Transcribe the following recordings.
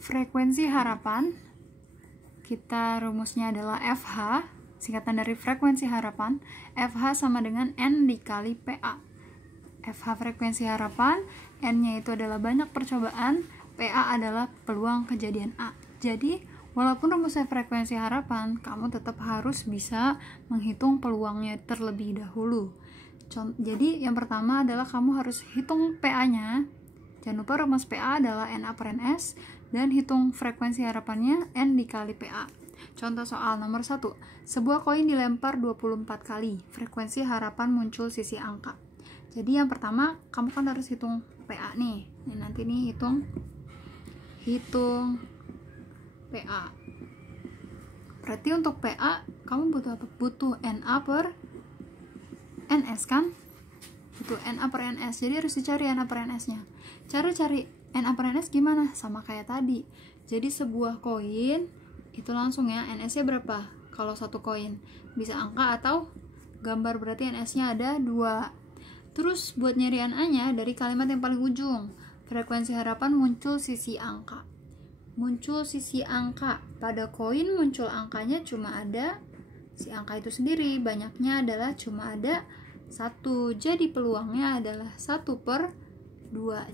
Frekuensi harapan, kita rumusnya adalah FH, singkatan dari frekuensi harapan. FH sama dengan N dikali PA. FH frekuensi harapan, N-nya itu adalah banyak percobaan, PA adalah peluang kejadian A. Jadi, walaupun rumusnya frekuensi harapan, kamu tetap harus bisa menghitung peluangnya terlebih dahulu. Jadi, yang pertama adalah kamu harus hitung PA-nya. Jangan lupa rumus PA adalah NA per NS, dan hitung frekuensi harapannya N dikali PA. Contoh soal nomor 1. Sebuah koin dilempar 24 kali. Frekuensi harapan muncul sisi angka. Jadi yang pertama, kamu kan harus hitung PA nih. Nanti nih hitung PA. Berarti untuk PA, kamu butuh apa? Butuh NA per NS kan? Butuh NA per NS. Jadi harus dicari NA per NS-nya. Cara cari NA per NS gimana? Sama kayak tadi. Jadi sebuah koin itu langsung ya, NS-nya berapa? Kalau satu koin bisa angka atau gambar, berarti NS-nya ada 2. Terus buat nyari NA-nya dari kalimat yang paling ujung. Frekuensi harapan muncul sisi angka. Muncul sisi angka. Pada koin muncul angkanya cuma ada si angka itu sendiri. Banyaknya adalah cuma ada 1. Jadi peluangnya adalah 1/2.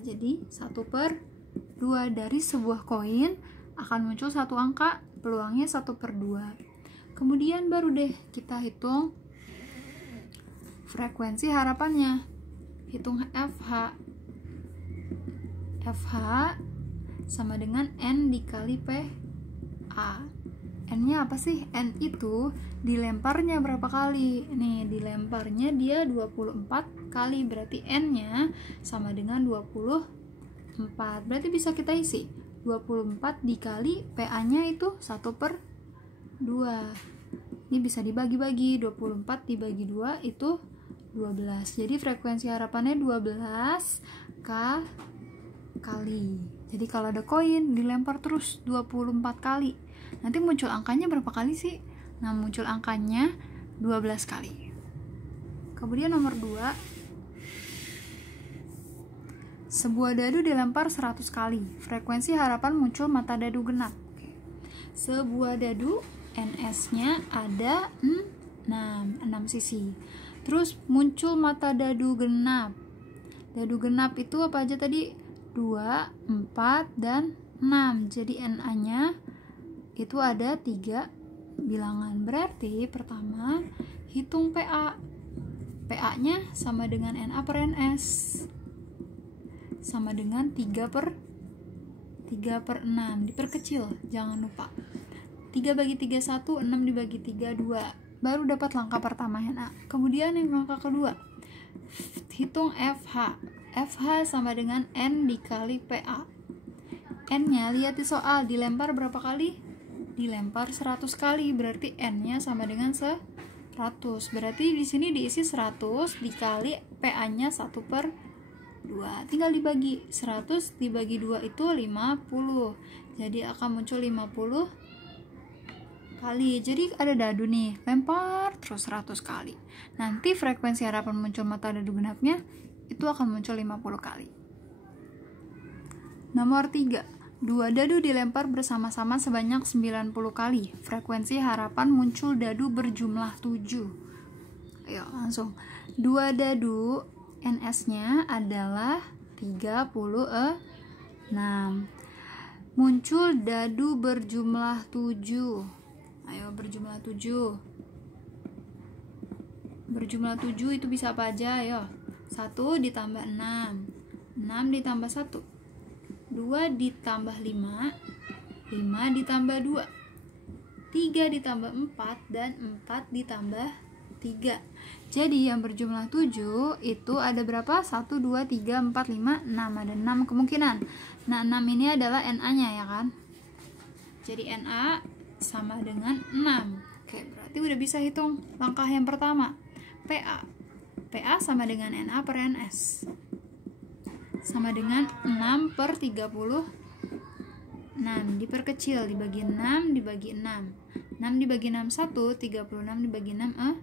Jadi 1/2 dari sebuah koin akan muncul satu angka, peluangnya 1/2. Kemudian baru deh kita hitung frekuensi harapannya. Hitung FH. FH sama dengan N dikali PA. N-nya apa sih? N itu dilemparnya berapa kali? Nih, dilemparnya dia 24 kali. Berarti N-nya sama dengan 24. Berarti bisa kita isi 24 dikali PA-nya itu 1/2. Ini bisa dibagi-bagi. 24 dibagi 2 itu 12. Jadi frekuensi harapannya 12 kali. Jadi kalau ada koin dilempar terus 24 kali. Nanti muncul angkanya berapa kali sih? Nah, muncul angkanya 12 kali. Kemudian nomor 2. Sebuah dadu dilempar 100 kali. Frekuensi harapan muncul mata dadu genap. Sebuah dadu NS-nya ada 6 sisi. Terus muncul mata dadu genap. Dadu genap itu apa aja tadi? 2, 4, dan 6. Jadi NA-nya itu ada 3 bilangan. Berarti pertama hitung PA. PA-nya sama dengan NA per NS. Sama dengan 3/6. Diperkecil, jangan lupa. 3 bagi 3 1, 6 dibagi 3 2. Baru dapat langkah pertama NA. Kemudian yang langkah kedua, hitung FH. FH sama dengan N dikali PA. N-nya lihat di soal, dilempar berapa kali? Dilempar 100 kali, berarti N-nya sama dengan 100. Berarti di sini diisi 100 dikali PA-nya 1/2. Tinggal dibagi. 100 dibagi 2 itu 50. Jadi akan muncul 50 kali. Jadi ada dadu nih, lempar terus 100 kali. Nanti frekuensi harapan muncul mata dadu genapnya itu akan muncul 50 kali. Nomor 3. 2 dadu dilempar bersama-sama sebanyak 90 kali. Frekuensi harapan muncul dadu berjumlah 7. Ayo langsung. 2 dadu NS-nya adalah 36. Muncul dadu berjumlah 7. Ayo berjumlah 7. Berjumlah 7 itu bisa apa aja? Ayo. 1 ditambah 6. 6 ditambah 1. 2 ditambah 5. 5 ditambah 2. 3 ditambah 4 dan 4 ditambah 3. Jadi yang berjumlah 7 itu ada berapa? 1, 2, 3, 4, 5, 6. Ada 6 kemungkinan. Nah, 6 ini adalah NA-nya ya kan? Jadi NA sama dengan 6. Oke, berarti udah bisa hitung langkah yang pertama. PA. PA sama dengan NA per NS. Sama dengan 6/36. Diperkecil, dibagi 6 dibagi 6. 6 dibagi 6 1, 36 dibagi 6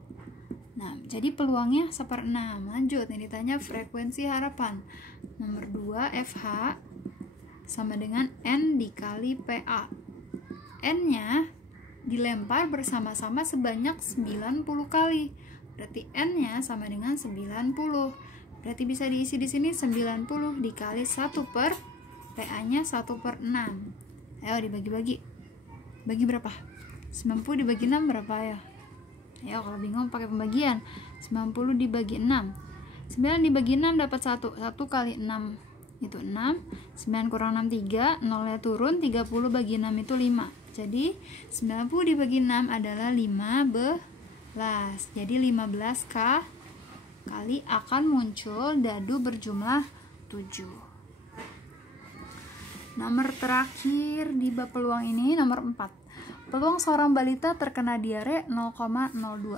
6. Jadi peluangnya 1/6. Lanjut, ini ditanya frekuensi harapan. Nomor 2 FH sama dengan N dikali PA. N-nya dilempar bersama-sama sebanyak 90 kali. Berarti N-nya sama dengan 90. Berarti bisa diisi di sini 90 dikali 1 per PA-nya 1/6. Ayo dibagi-bagi. Bagi berapa? 90 dibagi 6 berapa ya? Ayo kalau bingung pakai pembagian. 90 dibagi 6. 9 dibagi 6 dapat 1. 1 kali 6 itu 6. 9 kurang 6 3, 0-nya turun, 30 bagi 6 itu 5. Jadi 90 dibagi 6 adalah 15. Jadi 15 kali akan muncul dadu berjumlah 7. Nomor terakhir di bab peluang ini, nomor 4. Peluang seorang balita terkena diare 0,02.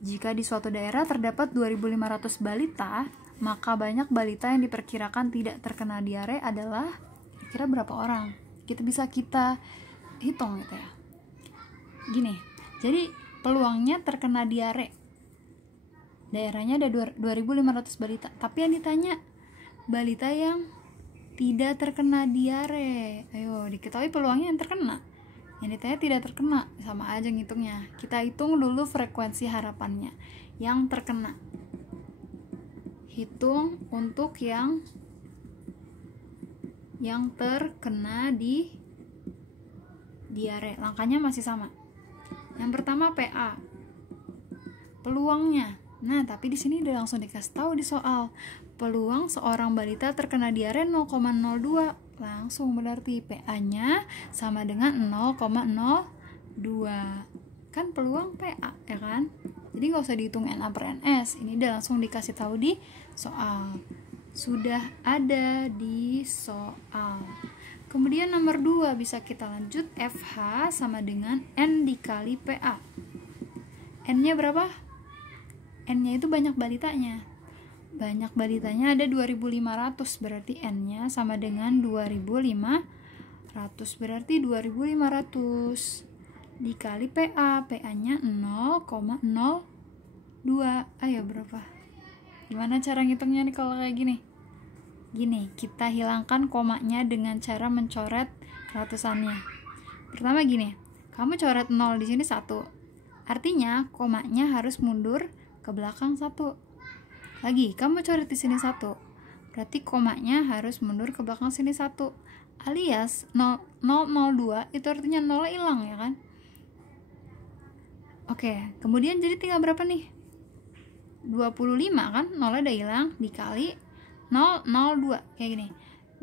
Jika di suatu daerah terdapat 2.500 balita, maka banyak balita yang diperkirakan tidak terkena diare adalah kira berapa orang? Kita hitung gitu ya. Gini, jadi peluangnya terkena diare. Daerahnya ada 2.500 balita, tapi yang ditanya balita yang tidak terkena diare. Ayo diketahui peluangnya yang terkena. Yang ditanya tidak terkena, sama aja ngitungnya. Kita hitung dulu frekuensi harapannya. Yang terkena. Hitung untuk yang terkena di diare. Langkahnya masih sama. Yang pertama PA. Peluangnya. Nah, tapi di sini udah langsung dikasih tahu di soal. Peluang seorang balita terkena diare 0,02. Langsung berarti PA-nya sama dengan 0,02. Kan peluang PA, ya kan? Jadi nggak usah dihitung NA per NS. Ini udah langsung dikasih tahu di soal. Sudah ada di soal. Kemudian nomor 2 bisa kita lanjut. FH sama dengan N dikali PA. N-nya berapa? N-nya itu banyak balitanya. Banyak balitanya ada 2.500, berarti N-nya sama dengan 2.500. Berarti 2.500 dikali PA. PA-nya 0,02. Ayo berapa? Gimana cara ngitungnya nih kalau kayak gini? Gini, kita hilangkan komanya dengan cara mencoret ratusannya. Pertama gini, kamu coret 0 di sini 1. Artinya komanya harus mundur ke belakang 1. Lagi, kamu coret di sini 1. Berarti komanya harus mundur ke belakang sini 1. Alias 002 itu artinya 0 hilang, ya kan? Oke, kemudian jadi tinggal berapa nih? 25 kan? 0 udah hilang dikali 002 kayak gini.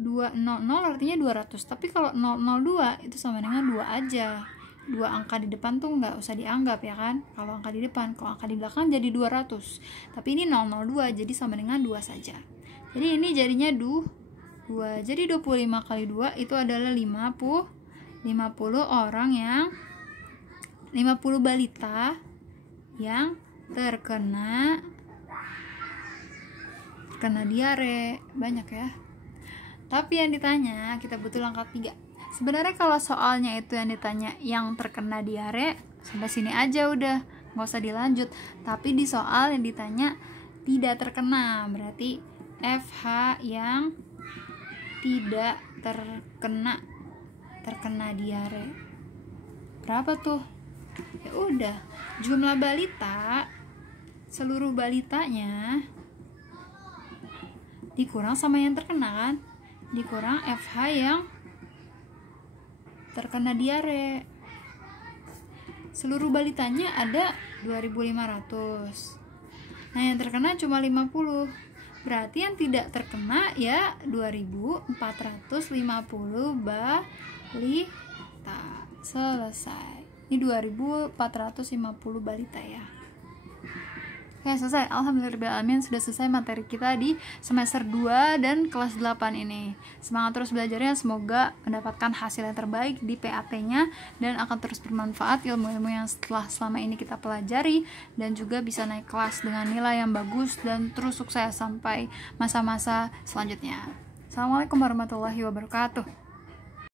200 artinya 200. Tapi kalau 002 itu sama dengan 2 aja. 2 angka di depan tuh nggak usah dianggap, ya kan? Kalau angka di depan, kalau angka di belakang jadi 200. Tapi ini 002 jadi sama dengan 2 saja. Jadi ini jadinya 2. Jadi 25 kali 2 itu adalah 50 orang yang 50 balita yang terkena diare. Banyak ya. Tapi yang ditanya, kita butuh langkah 3. Sebenarnya kalau soalnya itu yang ditanya yang terkena diare, sampai sini aja udah, nggak usah dilanjut. Tapi di soal yang ditanya tidak terkena, berarti FH yang tidak terkena diare. Berapa tuh? Ya udah, jumlah balita, seluruh balitanya dikurang sama yang terkena kan? Dikurang FH yang terkena diare. Seluruh balitanya ada 2.500. Nah, yang terkena cuma 50. Berarti yang tidak terkena ya 2.450 balita. Selesai. Ini 2.450 balita ya. Oke, selesai. Alhamdulillahirrahmanirrahim, sudah selesai materi kita di semester 2 dan kelas 8 ini. Semangat terus belajarnya, semoga mendapatkan hasil yang terbaik di PAT-nya dan akan terus bermanfaat ilmu-ilmu yang selama ini kita pelajari, dan juga bisa naik kelas dengan nilai yang bagus dan terus sukses sampai masa-masa selanjutnya. Assalamualaikum warahmatullahi wabarakatuh.